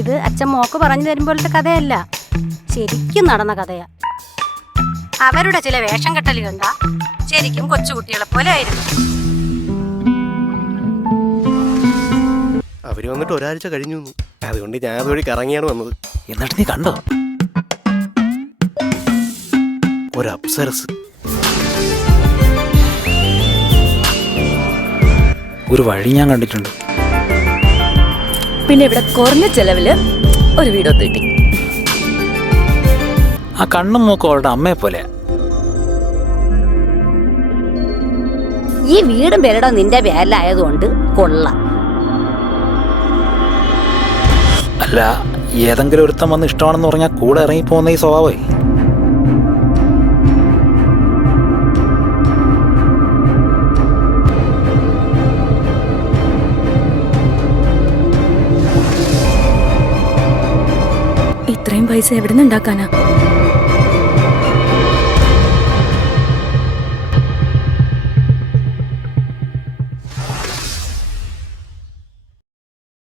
ഇത് അച്ഛൻ മോക്ക് പറഞ്ഞു തരുമ്പോഴത്തെ കഥയല്ല, ശരിക്കും നടന്ന കഥയാ. അവരുടെ ചില വേഷം കെട്ടൽ കണ്ട ശരിക്കും കൊച്ചുകുട്ടികളെ പോലെ ആയിരുന്നു. അവര് വന്നിട്ട് ഒരാഴ്ച കഴിഞ്ഞു, അതുകൊണ്ട് ഞാൻ അതുവഴി കറങ്ങിയാണ് വന്നത്. എന്നിട്ട് നീ കണ്ടോ? ഒരു അപ്സരസ്. ഒരു വഴി ഞാൻ കണ്ടിട്ടുണ്ട്. പിന്നെ ഇവിടെ കുറഞ്ഞ ചെലവില് ഒരു വീട് ഒത്തിട്ടി. ആ കണ്ണും മൂക്കും അവളുടെ അമ്മയെ പോലെയാ. ഈ വീടും പേരടോ നിന്റെ പേരിലായതുകൊണ്ട് കൊള്ളാം. അല്ല, ഏതെങ്കിലും ഒരുത്തം വന്ന് ഇഷ്ടമാണെന്ന് പറഞ്ഞാൽ കൂടെ ഇറങ്ങിപ്പോകുന്ന ഈ സ്വഭാവേ. ഇത്രയും പൈസ എവിടെ നിന്ന് ഉണ്ടാക്കാനാ?